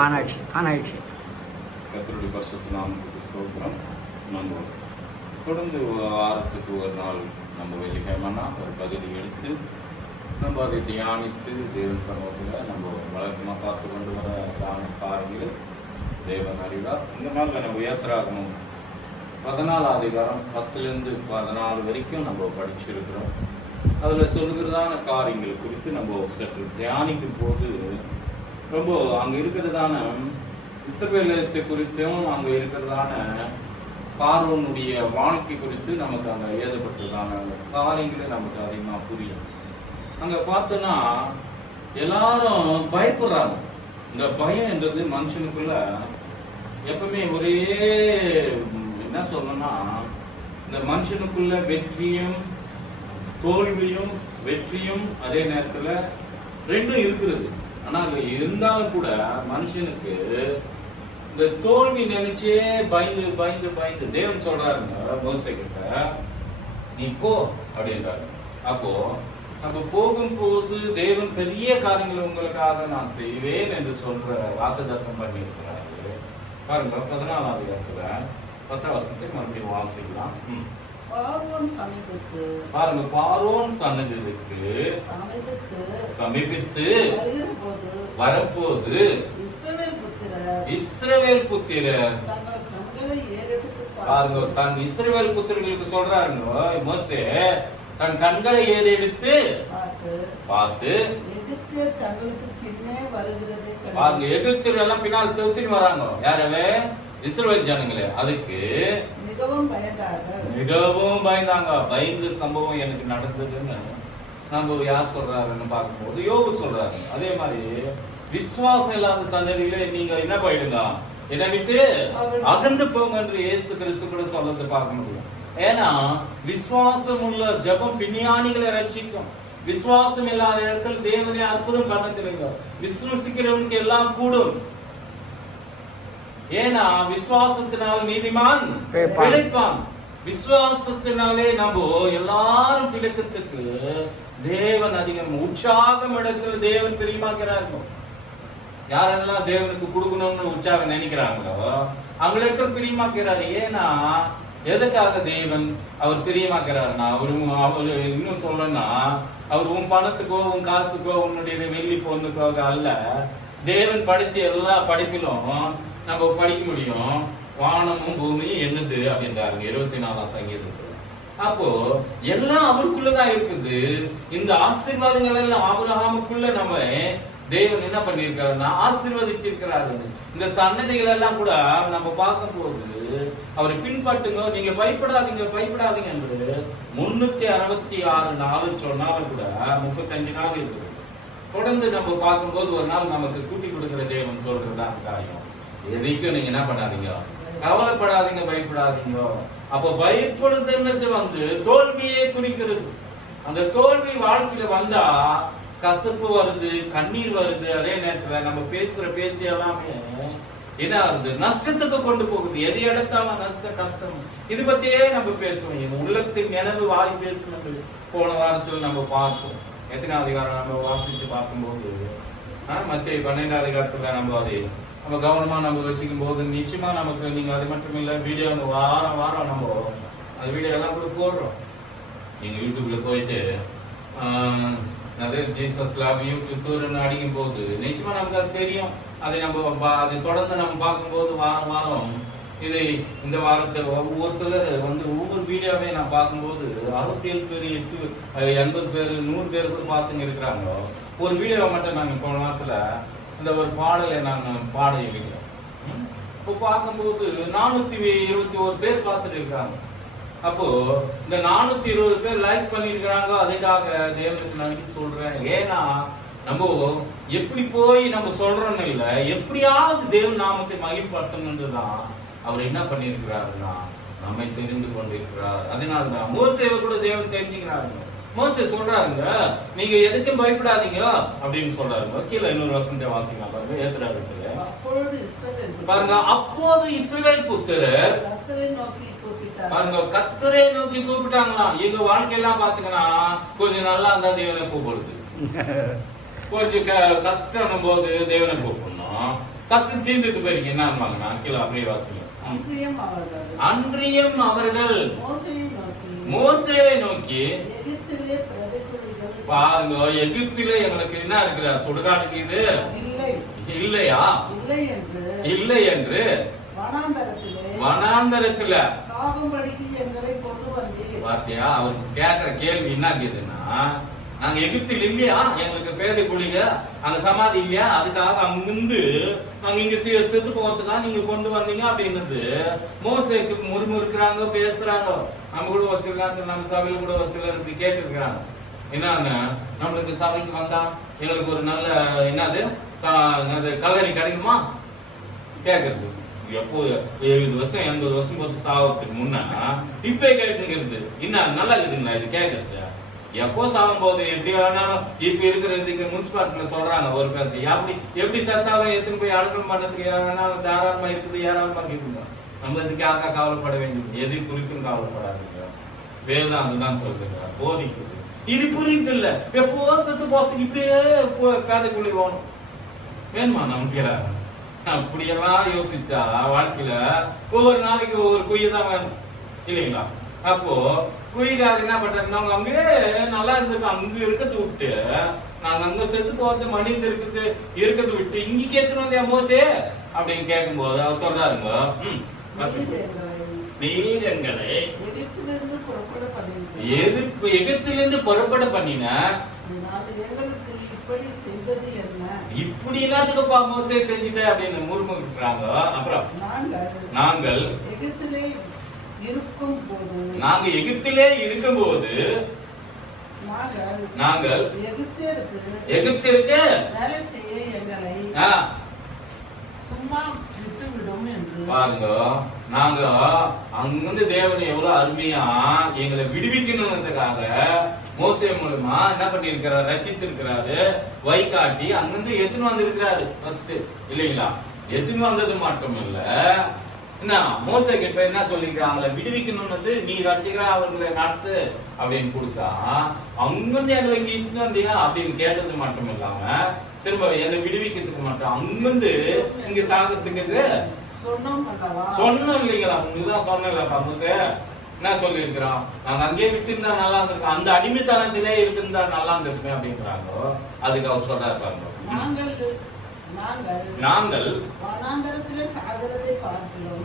ஆனாட்சி ஆனாட்சி. கர்த்தருடைய பரிசுத்த நாமத்துக்கு ஸ்தோத்திரம். நம்ம தொடர்ந்து வாரத்துக்கு ஒரு நாள் நம்ம வெள்ளிக்கிழமைனா ஒரு பகுதி எடுத்து நம்ம அதை தியானித்து தேவன் சமூகத்தில் நம்ம வழக்கமாக பார்த்து கொண்டு வர தான காரியங்கள் தேவன் அறிவார். இந்த நாளில் நம்ம யாத்திராகமம் 14 அதிகாரம் 10-14 வரைக்கும் நம்ம படிச்சிருக்கிறோம். அதில் சொல்லுகிறதான காரியங்கள் குறித்து நம்ம சற்று தியானிக்கும் போது ரொம்ப அங்கே இருக்கிறதான இஸ்ரவேலத்தை குறித்தும் அங்கே இருக்கிறதான பார்வோனுடைய வாழ்க்கை குறித்து நமக்கு அங்கே எழுதப்பட்டதான காரியங்களை நமக்கு அதிகமாக புரியும். அங்கே பார்த்தோன்னா எல்லாரும் பயப்படுறாங்க. இந்த பயம் என்றது மனுஷனுக்குள்ள எப்பவுமே ஒரே என்ன சொல்லணும்னா, இந்த மனுஷனுக்குள்ள வெற்றியும் தோல்வியும் வெற்றியும் அதே நேரத்தில் ரெண்டும் இருக்கிறது. ஆனால் இருந்தாலும் கூட மனுஷனுக்கு இந்த தோல்வி நினைச்சே பயந்து பயந்து பயந்து தேவன் சொல்றாருங்க மோசே கிட்ட, நீ போ அப்படின்றாரு. அப்போ நம்ம போகும்போது தேவன் பெரிய காரியங்களை உங்களுக்காக நான் செய்வேன் என்று சொல்ற வாக்குத்தத்தம் பண்ணி இருக்கிறாரு. பாருங்க 14 அதிகாரத்துல 10 வசனத்தை மறுபடியும் வாசிக்கலாம். பாருங்க, பார்வோன் சன்னதிக்கு சமீபித்து வரப்போது இஸ்ரவேல் புத்திரர் பாருங்க, தன் இஸ்ரவேல் புத்திரர்களுக்கு சொல்றாருங்க மோசே, தன் கண்களை ஏறெடுத்து பார்த்து பாருங்க, எகிப்தியர் எல்லாம் பின்னால் தொத்தின்னு வராங்க. யாரவே? இஸ்ரவேல் ஜனங்களே. அதுக்கு மிகவும் பயந்தாங்க. பயந்து சம்பவம் எனக்கு நடந்ததுன்னு நம்ம யார் சொல்றாருன்னு பார்க்கும்போது யோபு சொல்றாரு. அதே மாதிரி விசுவாசம் இல்லாத சந்ததியில நீங்க என்ன போயிடுங்க, என்னை விட்டு அகந்து போங்க என்று இயேசு கிறிஸ்து கூட சொல்றது பார்க்க முடியும். ஏன்னா விசுவாசம் உள்ள ஜெபம் பின்னியானிகளை ரட்சிக்கும். விசுவாசம் இல்லாத இடத்துல தேவனே அற்புதம் பண்ண தெரியுங்க. விசுவசிக்கிறவனுக்கு எல்லாம் கூடும். ஏன்னா விசுவாசத்தினால் நீதிமான் பிழைப்பான். விசுவாசத்தினாலே நம்ம எல்லாரும் பிழைக்கிறதுக்கு தேவன் அதிகம் உற்சாகம் இடத்துல தேவன் பிரியமாக்கிறார்கள். யாரெல்லாம் தேவனுக்கு கொடுக்கணும்னு உற்சாகம் நினைக்கிறாங்களோ அவங்களுக்கு பிரியமாக்கிறாரு. ஏன்னா எதுக்காக தேவன் அவர் பிரியமாக்கிறாருன்னா, அவரு இன்னும் சொல்லணும்னா, அவர் உன் பணத்துக்கோ உன் காசுக்கோ உன்னுடைய வெள்ளி பொண்ணுக்கோ அல்ல. தேவன் படிச்ச எல்லா படிப்பிலும் நம்ம படிக்க முடியும். வானமும் பூமியும் என்னது அப்படின்றாருங்க 24ஆம் சங்கீதத்துல. அப்போ எல்லாம் அவருக்குள்ளதான் இருக்குது. இந்த ஆசீர்வாதங்கள் எல்லாம் ஆபிரகாமுக்குள்ள நம்ம தேவன் என்ன பண்ணிருக்காருன்னா ஆசீர்வதிச்சிருக்கிறாரு. இந்த சன்னதிகள் எல்லாம் கூட நம்ம பார்க்கும் போது அவரை பின்பற்றுங்க, நீங்க பயப்படாதீங்க பயப்படாதீங்க என்று 366 நாள் சொன்னாலும் கூட 35 நாள் இருக்குது. தொடர்ந்து நம்ம பார்க்கும்போது ஒரு நாள் நமக்கு கூட்டி கொடுக்கிற தேவன் சொல்றதுதான் காரியம். எதைக்கும் நீங்க என்ன பண்ணாதீங்க, கவலைப்படாதீங்க, பயப்படாதீங்க. அப்போ பயப்படுதல் வந்து தோல்வியே குறிக்கிறது. அந்த தோல்வி வாழ்க்கையில வந்தா கசப்பு வருது, கண்ணீர் வருது. அதே நேரத்துல நம்ம பேசுற பேச்சு எல்லாமே என்ன ஆகுது, நஷ்டத்துக்கு கொண்டு போகுது. எது எடுத்தாலும் நஷ்டம் கஷ்டம். இது பத்தியே நம்ம பேசுவோம். உள்ளத்தின் நினைவு வாய் பேசுனது போன வாரத்துல நம்ம பார்த்தோம். எத்தனை அதிகாரம் நம்ம வாசிச்சு பார்க்கும்போது மத்திய 12 அதிகாரத்துல நம்ம கவனமா நம்ம வச்சுக்கும் போது நிச்சயமா நமக்கு நீங்க அது மட்டும் இல்ல, வீடியோ வாரம் வாரம் நம்ம அந்த வீடியோ எல்லாம் கூட போடுறோம். நீங்க யூடியூப்ல போயிட்டு ஜீசஸ் லவ் யூ சித்தூர்னு அடிக்கும் போது நிச்சயமா நமக்கு அது தெரியும். அதை நம்ம அதை தொடர்ந்து நம்ம பார்க்கும்போது வாரம் வாரம் இதை இந்த வாரத்தை ஒவ்வொரு சிலர் ஒவ்வொரு வீடியோவே நான் பார்க்கும்போது 67 பேர் 80 பேர் 100 பேர் கூட பார்த்துங்க இருக்கிறாங்க. ஒரு வீடியோவை மட்டும் நாங்கள் போன வாரத்துல இந்த ஒரு பாடலை நாங்கள் பாட இருக்கிறோம். இப்போ பார்க்கும்போது 421 பேர் பார்த்துட்டு இருக்காங்க. அப்போ இந்த 420 பேர் லைக் பண்ணிருக்கிறாங்க. அதுக்காக தேவனுக்கு நன்றி சொல்றேன். ஏன்னா நம்ம எப்படி போய் நம்ம சொல்றோம்னு இல்ல, எப்படியாவது தேவன் நாமத்தை மகிழ்படுத்தணும்ன்றதுதான் அவர் என்ன பண்ணிருக்கிறாருன்னா நம்மை தெரிந்து கொண்டிருக்கிறார். அதனாலதான் மோசேவை கூட தேவன் தெரிஞ்சுக்கிறாருங்க. மோசே சொல்றாருங்க, நீங்க எதுக்கும் பயப்படாதீங்க அப்படின்னு சொல்றாருங்க. கீழே இன்னொரு வசனத்தை வாசிக்கலாம் பாருங்க. ஏத்துறாரு பாருங்க, அப்போது இஸ்ரவேல் புத்திரர் பாருங்க கர்த்தரை நோக்கி கூப்பிட்டாங்களாம். எங்க வாழ்க்கையெல்லாம் பாத்தீங்கன்னா கொஞ்சம் நல்லா இருந்தா தேவனை கூப்பிடுது, கொஞ்சம் கஷ்டம் போது தேவனை கூப்பிடணும், கஷ்டம் தீர்ந்தது போறீங்க என்ன வாங்கினா கிலோ அப்படியே வாசல். அன்றியும் அவர்கள் மோசேவை நோக்கி பாருங்க, எகிப்திலே எங்களுக்கு என்ன இருக்கிற சுடுகாடுக்கு இது இல்லையா, இல்லை என்று வனாந்தரத்துல பாத்தியா. அவருக்கு கேக்குற கேள்வி என்ன கேக்குதுன்னா, நாங்க எகிப்தில் இல்லையா, எங்களுக்கு பேதை குழிக அங்க சமாதி இல்லையா, அதுக்காக அங்கிருந்து நாங்க இங்க செத்து போறதுக்காக நீங்க கொண்டு வந்தீங்க அப்படின்றது மோசேக்கு முறுமுறுக்கிறாங்க, பேசுறாங்க. நம்ம கூட ஒரு சில நேரத்தில் நம்ம சபையில கூட ஒரு சிலர் இப்படி கேட்டு இருக்கிறாங்க. என்னன்னு, நம்மளுக்கு சபைக்கு வந்தா எங்களுக்கு ஒரு நல்ல என்னது கல்லறி கிடைக்குமா கேக்குறது. எப்போ 70 வருஷம் 80 வருஷம் போது சாவறதுக்கு முன்னா இப்ப கேட்டுங்கிறது என்ன நல்லா இருக்குதுங்களா இது கேக்குறது. எப்போ சாகும் போது எப்படி வேணாலும் இப்ப இருக்கிறதுக்கு முனிசிபாலிட்டியில சொல்றாங்க ஒரு பேருக்கு எப்படி சத்தாலும் எத்தனை போய் அடக்கம் பண்ணதுக்கு வேணாலும் தாராளமா இருக்குது, ஏராளமா இருக்குங்க. நம்ம இதுக்கு யாருக்கா கவலைப்பட வேண்டியது, எது குறித்தும் கவலைப்படாதுங்க. வேதம் அதுதான் சொல்லுங்க, போதிக்குது. இது புரியுது இல்ல, எப்போ சத்து போறதுக்கு இப்பயே பேதைக்குள்ளி போகணும் வேணுமா நமக்கு? அப்படியெல்லாம் யோசிச்சா வாழ்க்கையில ஒவ்வொரு நாளைக்கு ஒவ்வொரு குய்யதான் வேணும் இல்லைங்களா? அப்போ குயிக்காக என்ன பண்றாங்க, அங்கே நல்லா இருந்திருக்கோம், அங்க இருக்கிறது விட்டு நாங்க அங்க செத்து போறது மனித இருக்கிறது விட்டு இங்க கேத்துட்டு வந்தியா மோசே அப்படின்னு கேட்கும் போது அவர் சொல்றாருங்க, நீர் எங்களை எகிப்திலிருந்து புறப்பட பண்ணின இப்படி என்னத்துக்குப்பா மோசே செஞ்சுட்ட அப்படின்னு முறுமுறுக்கிறாங்க. அப்புறம் நாங்கள் எகிப்திலே இருக்கும்போது நாங்கள் எகிப்திற்கு பாருங்க, நாங்க அங்கிருந்து தேவனை எவ்வளவு அருமையா எங்களை விடுவிக்கணும்ன்றதுக்காக மோசே மூலமா என்ன பண்ணி இருக்கிறாரு, ரச்சித்து இருக்கிறாரு, வைகாட்டி அங்கிருந்து எத்துன்னு வந்து இருக்கிறாரு ஃபர்ஸ்ட் இல்லைங்களா? எத்துன்னு வந்தது மட்டும் இல்ல, என்ன மோசே கிட்ட என்ன சொல்லிருக்காங்க, விடுவிக்கணும்னு நீ ரசிகரா அவர்களை நடத்து அப்படின்னு கொடுத்தா அங்கிருந்து எங்களை இங்க இட்டு வந்தியா அப்படின்னு கேட்டது மட்டும் இல்லாம திரும்ப என்னை விடுவிக்கிறதுக்கு மட்டும் அங்கிருந்து இங்க சாகிறதுக்கு சொன்னோம் இல்லைங்களா? உங்களுக்குதான் சொன்னேன்லப்பா மோசே என்ன சொல்லி இருக்கிறான், நாங்க அங்கேயே விட்டு இருந்தா நல்லா இருந்திருக்கோம், அந்த அடிமைத்தனத்திலே இருந்தா நல்லா இருந்திருக்கேன் அப்படின்றாங்க. அதுக்கு அவர் சொல்றா இருப்பாங்க, நாங்கள்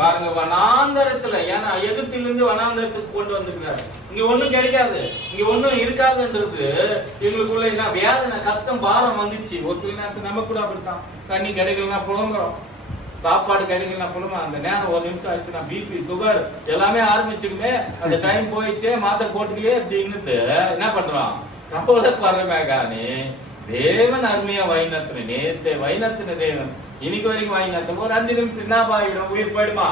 பாருங்க வனாந்தரத்துல, ஏன்னா எகிப்திலிருந்து வனாந்தரத்துக்கு கொண்டு வந்திருக்கிறாரு. இங்க ஒண்ணும் கிடைக்காது, இங்க ஒண்ணும் இருக்காதுன்றது எங்களுக்குள்ள என்ன வேதனை, கஷ்டம், பாரம் வந்துச்சு. ஒரு சில நேரத்துக்கு நம்ம கூட அப்படித்தான், தண்ணி கிடைக்கலன்னா புலங்குறோம், சாப்பாடு கிடைக்கலன்னா புலமா, அந்த நேரம் ஒரு நிமிஷம் ஆயிடுச்சுன்னா பிபி சுகர் எல்லாமே ஆரம்பிச்சுக்குமே, அந்த டைம் போயிடுச்சு, மாத்திரை போட்டுக்கலையே அப்படின்னு என்ன பண்றோம், கவலைப்படுறமேகானே. தேவன் அருமையா வைநத்தின, நேர்த்தை வைநத்தின தேவன் இன்னைக்கு வரைக்கும் வைநத்தம். ஒரு 5 நிமிஷம் என்ன பாயிடும், உயிர் போயிடுமா?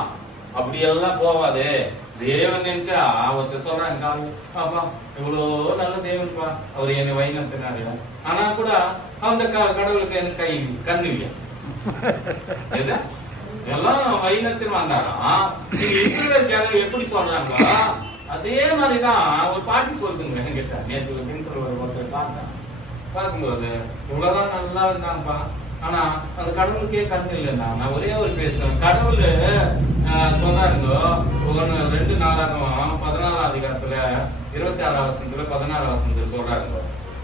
அப்படி எல்லாம் போவாது. தேவன் நினைச்சா ஒருத்தர் சொல்றாங்க, பாப்பா இவ்வளவு நல்ல தேவன்பா, அவர் என்னை வைநத்தினாரு, ஆனா கூட அந்த கடவுளுக்கு எனக்கு கை கண்ணு இல்லையா? எல்லாம் வைநத்தின் வந்தாராம். நீங்க இஸ்ரவேல் ஜனங்க எப்படி சொல்றாங்க, அதே மாதிரிதான் ஒரு பாட்டி சொல்லுங்க என்கிட்ட. நேற்று தினத்துல ஒருத்தர் பார்த்தேன், பார்க்கும்போது இவ்வளவுதான் நல்லா இருந்தாங்கப்பா, ஆனா அந்த கடவுளுக்கே கண்ணு இல்லைன்னா. நான் ஒரே ஒரு பேசுறேன், கடவுள் சொன்னாருங்க 2 நாளாகவும் 14ஆம் அதிகாரத்துல 26ஆம் வசனத்துல 16ஆம் வசனத்துல சொல்றாருங்க,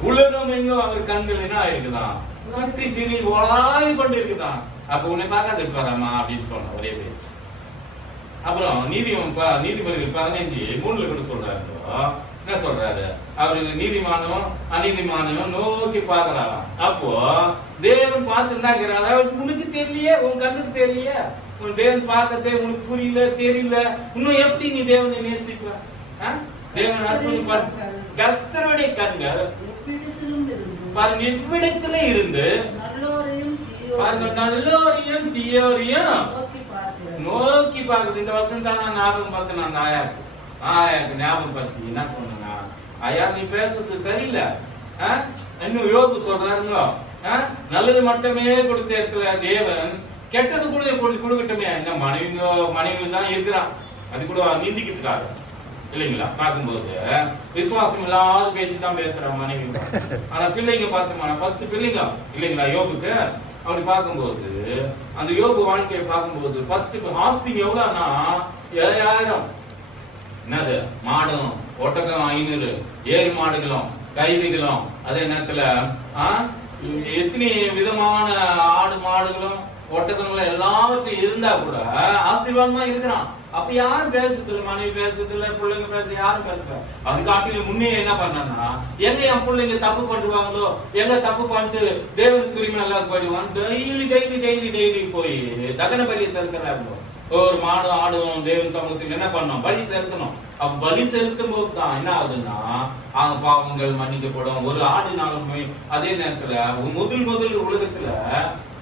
உலகம் எங்கும் அவர் கண்கள் என்ன ஆயிருக்குதான், சக்தி திணி ஓலாய் கொண்டு இருக்குதான், அப்ப உன்னை பார்க்காது இருப்பாராமா அப்படின்னு சொன்ன ஒரே பேச்சு. அப்புறம் நீதிபதிகள் 15:3 கூட சொல்றாரு, என்ன சொல்றாரு, அவரு நீதிமானவன் அநீதிமானவன் நோக்கி பாக்குறாராம். அப்போ தேவன் பார்த்துருந்தாங்கிறாரு, உனக்கு தெரியலையே, உன் கண்ணுக்கு தெரியலையே, உன் தேவன் பார்க்கறதே உனக்கு புரியல, தெரியல, இன்னும் எப்படி நீ தேவனை நேசிப்ப? தேவன் கர்த்தருடைய கண்கள் பாருங்க இவ்விடத்துல இருந்து பாருங்க நல்லோரையும் தீயோரையும் நோக்கி பாக்குது. இந்த வருஷம் தான் நான் ஞாபகம் பார்த்தேன், நான் ஆயாக்கு ஞாபகம் பத்தி என்ன சொன்னா, ஐயா நீ பேசுறது சரியில்லை, இன்னும் யோபு சொல்றாருங்களோ, நல்லது மட்டுமே கொடுத்த இடத்துல தேவன் கெட்டது கூட கொடுக்கட்டுமே. என்ன மனைவி தான் இருக்கிறான், அது கூட நிந்திக்கிறதுக்காக இல்லைங்களா? பார்க்கும்போது விசுவாசம் இல்லாத பேச்சுதான் பேசுறான் மனைவி. ஆனா பிள்ளைங்க பார்த்தோம்னா 10 பிள்ளைங்க இல்லைங்களா யோபுக்கு. அப்படி பார்க்கும்போது அந்த யோபு வாழ்க்கையை பார்க்கும்போது 10 ஆஸ்தி எவ்வளவுனா 7000 என்னது மாடும் ஒட்டகம் 500 ஏறு மாடுகளும் கைதிகளும் அதே நேரத்துல எத்தனை விதமான ஆடு மாடுகளும் ஒட்டகங்களும் எல்லாவற்றையும் இருந்தா கூட ஆசீர்வாதமா இருக்கிறான். அப்ப யாரும் பேசுறது, மனைவி பேசுறது, பிள்ளைங்க பேச யாரும் பேசுற. அது காட்டிலும் முன்னே என்ன பண்ணா, எங்க என் பிள்ளைங்க தப்பு பண்ணுவாங்களோ, எங்க தப்பு பண்ணிட்டு தேவனுக்கு உரிமை எல்லாம் போயிடுவான். டெய்லி டெய்லி டெய்லி டெய்லி போய் தகன பலியை செலுத்துறாங்க. ஒரு மாடு ஆடும் தேவன் சமூகத்துக்கு என்ன பண்ணணும், பலி செலுத்தணும். அப்ப பலி செலுத்தும் போது தான் என்ன ஆகுதுன்னா அவங்க பாவங்கள் மன்னிக்கப்படும். ஒரு ஆடுனாலுமே அதே நேரத்துல முதல் உலகத்துல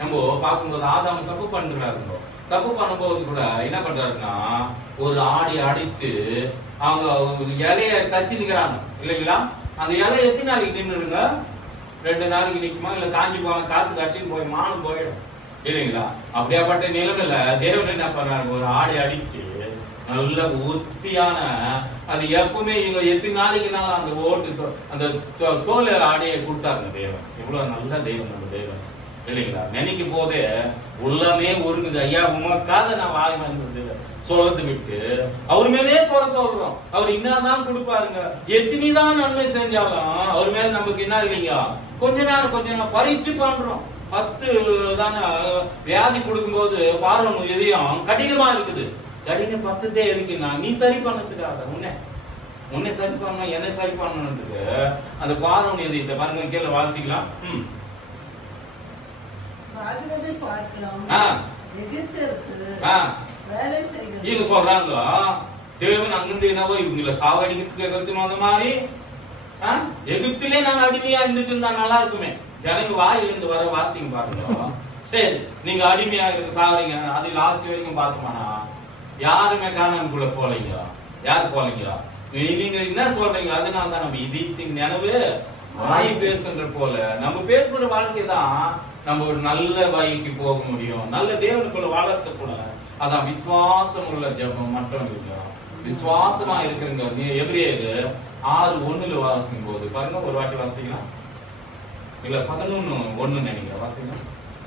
நம்ம பார்க்கும்போது ஆதாம் தப்பு பண்றாங்க. தப்பு பண்ணும்போது கூட என்ன பண்றாருன்னா ஒரு ஆடி அடித்து அவங்க இலைய தச்சு நிக்கிறாங்க இல்லைங்களா. அந்த இலைய எத்தனை நாளைக்கு நின்றுடுங்க, 2 நாளைக்கு நிக்குமா, இல்ல காஞ்சி போவாங்க, காத்து காய்ச்சி போய் மானம் போயிடும் இல்லைங்களா. அப்படியாப்பட்ட நிலைமையில தேவன் என்ன பண்றாங்க, ஒரு ஆடி அடிச்சு நல்ல உஸ்தியான அது எப்பவுமே இவங்க எத்தனை நாளைக்குனாலும் அந்த ஓட்டு அந்த தோல் ஆடையை கொடுத்தாருங்க தேவன். எவ்வளவு நல்ல தெய்வம் அந்த தேவன் இல்லைங்களா. நினைக்கும் போதே உள்ளமே ஒருங்குது. ஐயா உமக்காக நான் வாய் வந்தது சொல்றது விட்டு அவர் மேலே குறை சொல்றோம். அவர் என்னதான் கொடுப்பாருங்க, எத்தனைதான் நன்மை செஞ்சாலும் அவர் மேல நமக்கு என்ன இல்லைங்க, கொஞ்ச நேரம் பரீட்சை பண்றோம். 10 தானே வியாதி கொடுக்கும் போது பார்வன் எதையும் கடினமா இருக்குது. கடினம் 10 எதுக்குன்னா நீ சரி பண்ணதுக்காக உன்னை சரி பண்ணணும், என்னை சரி பண்ணணுன்றதுக்கு அந்த பார்வன் எதிர்த்த பாருங்க, கீழே வாசிக்கலாம். இவங்க சொல்றாங்க தேவன் அங்கிருந்து என்னவோ இவங்களை சாவடிக்கிறதுக்கு எகிப்து வந்த மாதிரி எகிப்திலே நாங்க அடிமையா இருந்துட்டு இருந்தா நல்லா இருக்குமே. ஜனங்க வாயிலிருந்து வர வார்த்தைங்க பாருங்க. சரி நீங்க அடிமையா இருக்க சாவறீங்க, அது லாஸ்ட் வரைக்கும் பார்த்தோம்னா யாருமே காணாமக்குள்ள போலீங்க. யாரு போலீங்க, நீங்க என்ன சொல்றீங்க. அதனால தான் நம்ம இதயத்தின் நினைவு வாய் பேசுன்ற போல நம்ம பேசுற வாழ்க்கை தான் நம்ம ஒரு நல்ல வாய்க்கு போக முடியும். நல்ல தேவனுக்குள்ள வாழறது கூட அதான் விசுவாசம் உள்ள ஜெபம் மட்டும் இல்லையா. விசுவாசமா இருக்கிறங்க. எபிரேயர் 6:1 வாசிக்கும் போது பாருங்க, ஒரு வாட்டி வாசிக்கலாம் இல்ல 11:1 நினைக்கிறேன் வாசிக்கலாம்.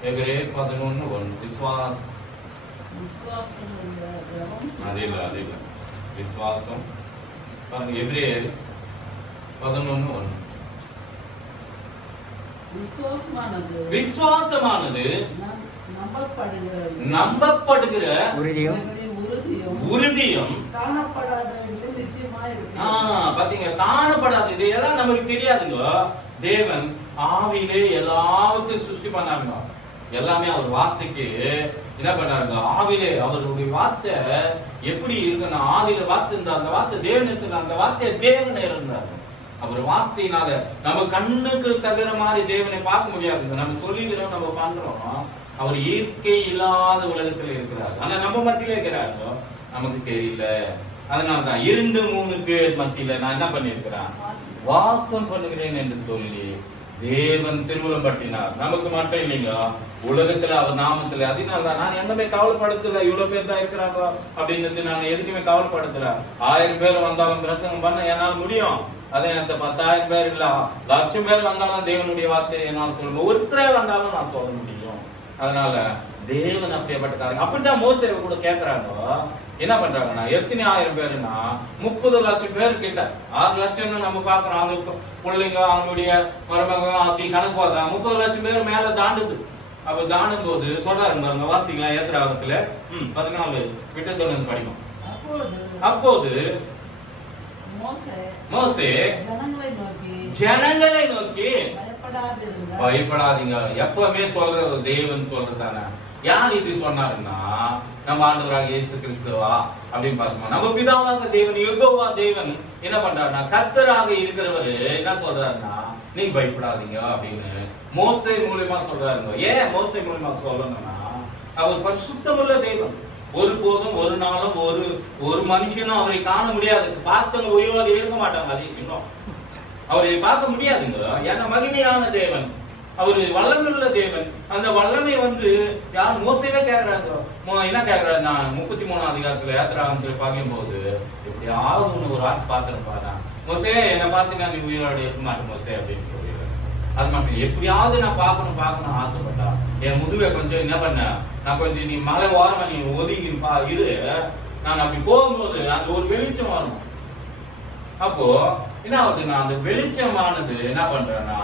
எபிரேயர் 11:1 விசுவாசம் அதே இல்ல விசுவாசம் பாருங்க. எபிரேயர் 11:1 விசுவாசமானது நம்பப்படுகிற உறுதியும் பாத்தீங்க காணப்படாது. இது எல்லாம் நமக்கு தெரியாதுங்க. தேவன் ஆவியிலே எல்லாத்தையும் சிருஷ்டி பண்ணாருங்க. எல்லாமே அவர் வார்த்தைக்கு என்ன பண்ணாருங்க, ஆவிலே அவருடைய வார்த்தை எப்படி இருக்குன்னா ஆவியில வார்த்தை இருந்தா அந்த வார்த்தை தேவன் இருந்தார், அந்த வார்த்தை தேவன் இருந்தார். அவர் வார்த்தையினால நம்ம கண்ணுக்கு தகுற மாதிரி தேவனை பார்க்க முடியாது. நம்ம சொல்லிக்கிறோம், நம்ம பண்றோம். அவர் இயற்கை இல்லாத உலகத்துல இருக்கிறார், ஆனா நம்ம மத்தியில இருக்கிறாரோ நமக்கு தெரியல. அதனாலதான் 2-3 பேர் மத்தியில நான் என்ன பண்ணிருக்கிறேன், வாசம் பண்ணுகிறேன் என்று சொல்லி தேவன் திருவுளம் பட்டினார். நமக்கு மட்டும் இல்லைங்க, உலகத்துல அவர் நாமத்துல. அதனாலதான் நான் என்னமே கவலைப்படுத்தல, இவ்வளவு பேர் தான் இருக்கிறாங்க அப்படின்னு நான் எதுக்குமே கவலைப்படுத்தல. 1000 பேர் வந்தாலும் பிரசங்கம் பண்ண என்னால முடியும். அதே நேரத்தை 10,000 பேர் இல்ல 1,00,000 பேர் வந்தாலும் தேவனுடைய வார்த்தை என்னால சொல்ல, ஒருத்தரே வந்தாலும் நான் சொல்ல முடியும். அதனால தேவன் அப்படியேப்பட்டாருங்க. அப்படிதான் மோசே கூட கேட்கிறாங்க. என்ன பண்றாங்கன்னா எத்தனை 1000 பேருன்னா 30 லட்சம் பேர் கிட்ட. 6 லட்சம்னு நம்ம பாக்குறோம், அவங்க பிள்ளைங்க அவங்களுடைய மருமக அப்படி கணக்கு பார்த்தா 30 லட்சம் பேர் மேல தாண்டுது. அப்ப தாண்டும் போது சொல்றாருங்க, வாசிக்கலாம் ஏத்திராவத்துல 14 விட்டு படிக்கும். அப்போது மோசே ஜனங்களை நோக்கி பயப்படாதீங்க. எப்பவுமே சொல்ற தேவன் சொல்றதானே. யார் இது சொன்னாருன்னா நம்ம ஆண்டவராக இயேசு கிறிஸ்துவா அப்படின்னு பார்த்தோம். நம்ம பிதாவாக தேவன் யெகோவா தேவன் என்ன பண்றாருன்னா கர்த்தராக இருக்கிறவரு என்ன சொல்றாருன்னா நீங்க பயப்படாதீங்க அப்படின்னு மோசே மூலமா சொல்றாருங்க. ஏன் மோசே மூலமா சொல்லணும்னா அவர் பரிசுத்தமுள்ள தெய்வம். ஒருபோதும் ஒரு நாளும் ஒரு மனுஷனும் அவரை காண முடியாது. பார்த்தவங்க உயிரோடு இருக்க மாட்டாங்க. அது இன்னும் அவரை பார்க்க முடியாதுங்க. ஏன்னா மகிமையான தேவன், அவரு வல்லமையுள்ள தேவன். அந்த வல்லமை யார் மோசேவே கேட்கிறாங்க. என்ன கேட்கிறாரு, நான் 33ஆம் அதிகாரத்துல யாத்திராகமத்துல பார்க்கும் போது இப்படி ஆகும்னு ஒரு ஆட்சி பாத்திரம் பாதான். மோசே என்ன பார்த்து நீ உயிரோடு இருக்க மாட்டேன் மோசே அப்படின்னு சொல்லிடுறாரு. அது மட்டும் எப்படியாவது நான் பார்க்கணும் ஆசைப்பட்டா என் முதுவை கொஞ்சம் என்ன பண்ண, நான் கொஞ்சம் நீ மலை ஓரமா நீ ஒதுங்கி இரு, நான் அப்படி போகும்போது அந்த ஒரு வெளிச்சம் வரும். அப்போ என்ன ஆகுது, நான் அந்த வெளிச்சமானது என்ன பண்றேன்னா